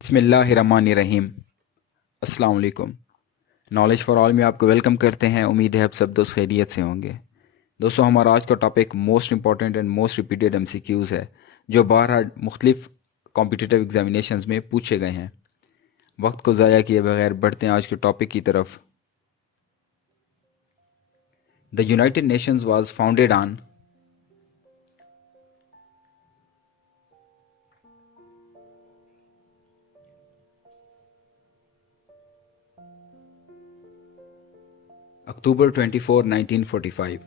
बिस्मिल्लाहिर्रहमानिर्रहीम। अस्सलाम वालेकुम। नॉलेज फॉर ऑल में आपको वेलकम करते हैं। उम्मीद है आप सब दोस्त खैरियत से होंगे। दोस्तों, हमारा आज का topic most important and most repeated MCQs है जो बारहा मुख्तलिफ कॉम्पिटिटिव एग्जामिनेशंस में पूछे गए हैं। वक्त को ज़ाया किए बगैर बढ़ते हैं आज के टॉपिक की तरफ। The United Nations was founded on October 24, 1945।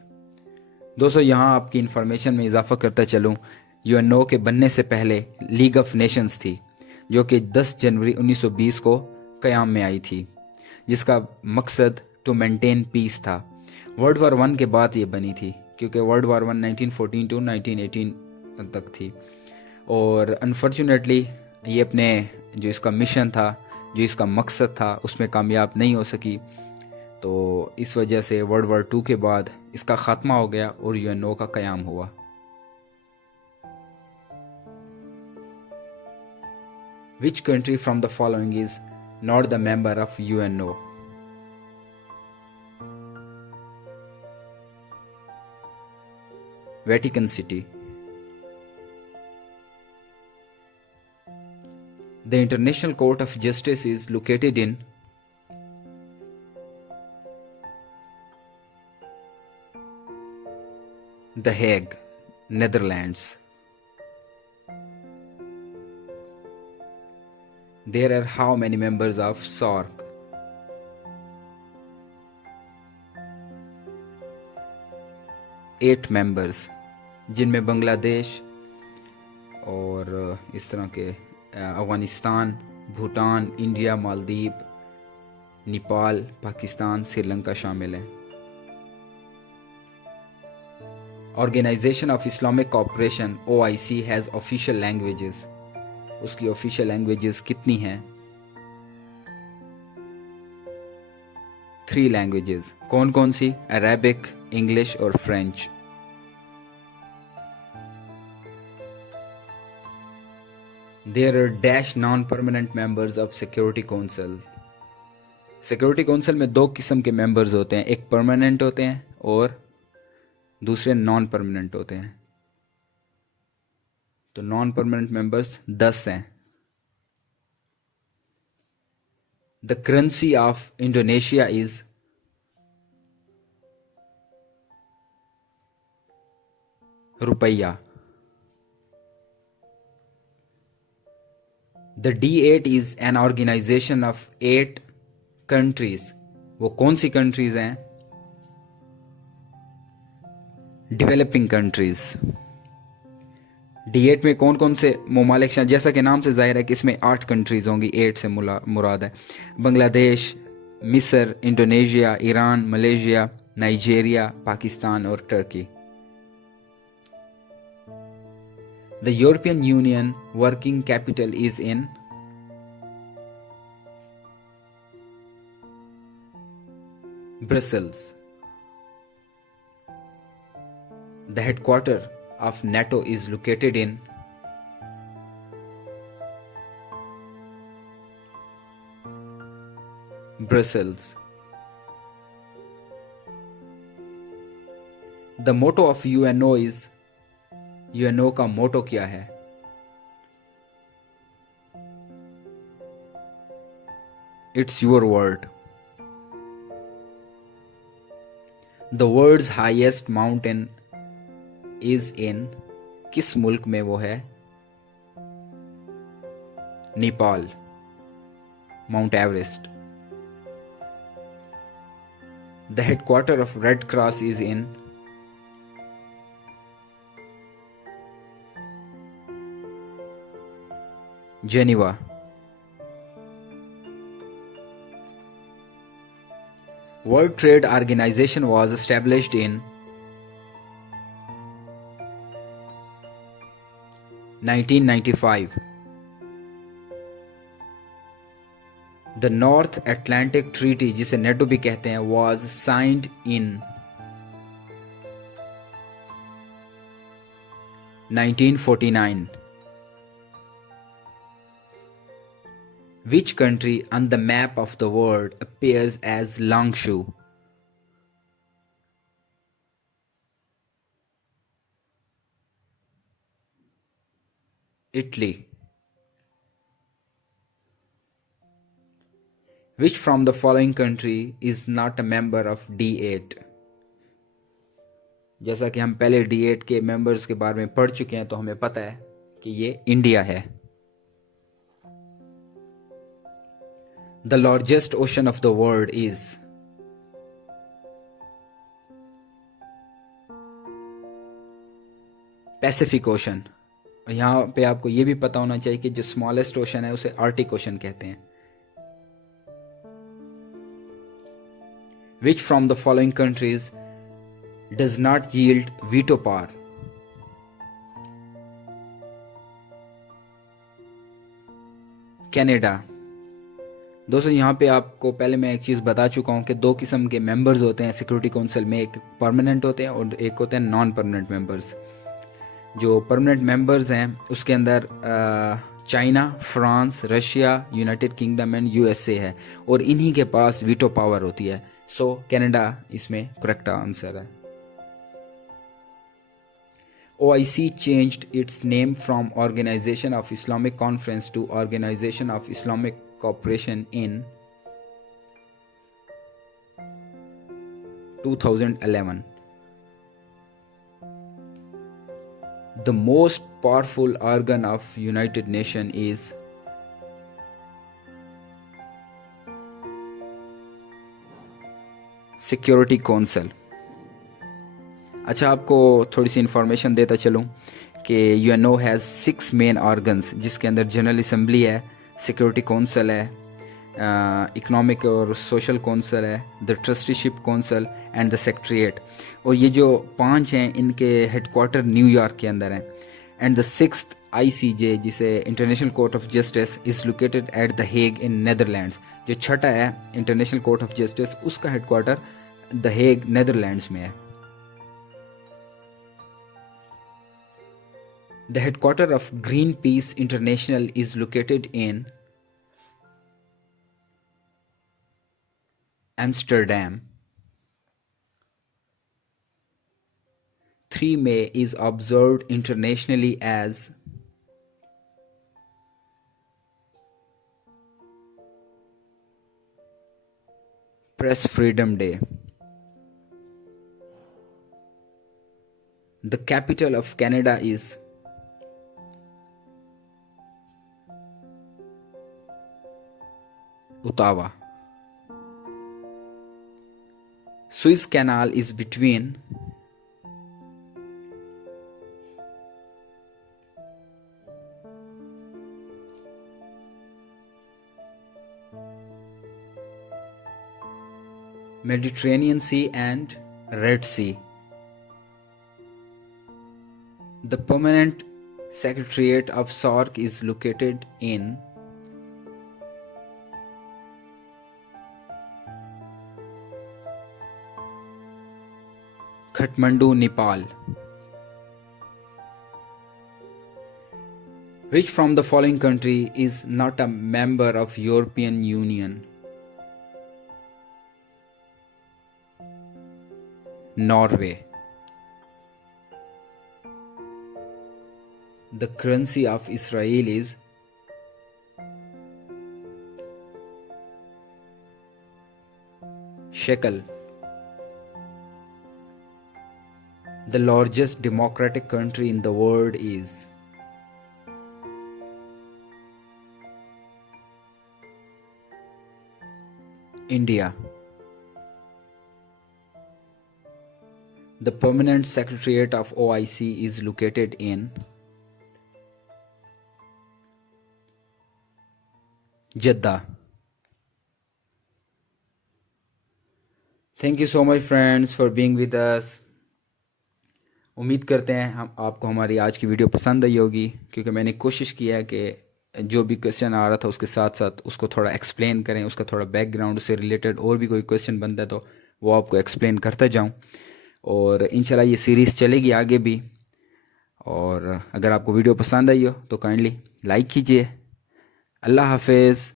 दोस्तों, यहाँ आपकी इन्फॉर्मेशन में इजाफा करता चलूँ, यूएनओ के बनने से पहले लीग ऑफ नेशंस थी जो कि 10 जनवरी 1920 को क़याम में आई थी, जिसका मकसद टू मेंटेन पीस था। वर्ल्ड वार वन के बाद ये बनी थी, क्योंकि वर्ल्ड वार वन 1914 टू 1918 तक थी। और अनफॉर्चुनेटली ये अपने जो इसका मिशन था, जो इसका मकसद था, उसमें कामयाब नहीं हो सकी। तो इस वजह से वर्ल्ड वार टू के बाद इसका ख़ात्मा हो गया और यूएनओ का क़याम हुआ। Which country from the following is not the member of UNO? Vatican city. The international court of justice is located in The Hague, Netherlands. There are how many members of SAARC? 8 members, जिनमें बांग्लादेश और इस तरह के Afghanistan, Bhutan, India, Maldives, Nepal, Pakistan, Sri Lanka शामिल हैं। Organisation of Islamic cooperation OIC has official languages. उसकी official languages कितनी हैं? 3 लैंग्वेजेस। कौन कौन सी? अरेबिक, इंग्लिश और French. There are dash non permanent members of security council. Security council में 2 किस्म के मेंबर्स होते हैं, एक परमानेंट होते हैं और दूसरे नॉन परमानेंट होते हैं। तो नॉन परमानेंट मेंबर्स 10 हैं। The currency of Indonesia is rupiah. The D8 is an organisation of 8 countries. वो कौन सी कंट्रीज हैं? Developing countries. D8 में कौन कौन से ममालिक शामिल? जैसा कि नाम से जाहिर है कि इसमें 8 कंट्रीज होंगी। 8 से मुराद है बांग्लादेश, मिस्र, Indonesia, Iran, Malaysia, Nigeria, Pakistan और Turkey. The European Union working capital is in Brussels. The headquarter of NATO is located in Brussels. The motto of UNO is UNO का मोटो क्या है? It's your word. The world's highest mountain is in, किस मुल्क में वो है? Nepal, mount Everest. The headquarter of Red Cross is in Geneva. World Trade Organization was established in 1995. The North Atlantic Treaty, जिसे नेटो भी कहते हैं, was signed in 1949. Which country on the map of the world appears as Langshu? Italy. Which from the following country is not a member of D8? जैसा कि हम पहले D8 के मेंबर्स के बारे में पढ़ चुके हैं, तो हमें पता है कि ये इंडिया है। The largest ocean of the world is Pacific ocean. और यहाँ पे आपको ये भी पता होना चाहिए कि जो स्मॉलेस्ट ओशन है उसे आर्टिक ओशन कहते हैं। Which from the following countries does not yield veto power? Canada. दोस्तों यहाँ पे आपको पहले मैं एक चीज़ बता चुका हूँ कि दो किस्म के मेंबर्स होते हैं सिक्योरिटी काउंसिल में, एक परमानेंट होते हैं और एक होते हैं नॉन परमानेंट मेंबर्स। जो परमानेंट मेंबर्स हैं उसके अंदर China, France, Russia, United kingdom and USA है, और इन्हीं के पास वीटो पावर होती है। सो कनाडा इसमें करेक्ट आंसर है। OIC changed its name from Organization of Islamic Conference to Organization of Islamic Cooperation in 2011. The most powerful organ of United Nations is Security Council. अच्छा, आपको थोड़ी सी इंफॉर्मेशन देता चलूँ कि यूएनओ हैज़ 6 मेन ऑर्गन्स, जिसके अंदर general assembly है, security council है, इकोनॉमिक और सोशल काउंसिल है, the trusteeship council and the secretariat. और ये जो 5 हैं इनके हेडक्वार्टर न्यूयॉर्क के अंदर हैं। एंड द 6th ICJ, जिसे international court of justice, is located at the Hague इन नेदरलैंड्स। जो छठा है इंटरनेशनल कोर्ट ऑफ जस्टिस, उसका हेडक्वार्टर द हेग नेदरलैंड्स में है। The headquarter of Greenpeace International is located in Amsterdam. 3 May is observed internationally as Press Freedom Day. The capital of Canada is Ottawa. Suez Canal is between Mediterranean Sea and Red Sea. The permanent secretariat of SAARC is located in Kathmandu, Nepal. Which from the following country is not a member of European Union? Norway. The currency of Israel is shekel. The largest democratic country in the world is India. The permanent secretariat of OIC is located in Jeddah. Thank you so much friends for being with us. उम्मीद करते हैं हम आपको हमारी आज की वीडियो पसंद आई होगी, क्योंकि मैंने कोशिश किया है कि जो भी क्वेश्चन आ रहा था उसके साथ साथ उसको थोड़ा एक्सप्लेन करें, उसका थोड़ा बैकग्राउंड से रिलेटेड और भी कोई क्वेश्चन बनता है तो वो आपको एक्सप्लेन करता जाऊं। और इंशाल्लाह ये सीरीज़ चलेगी आगे भी। और अगर आपको वीडियो पसंद आई हो तो काइंडली लाइक कीजिए। अल्लाह हाफिज़।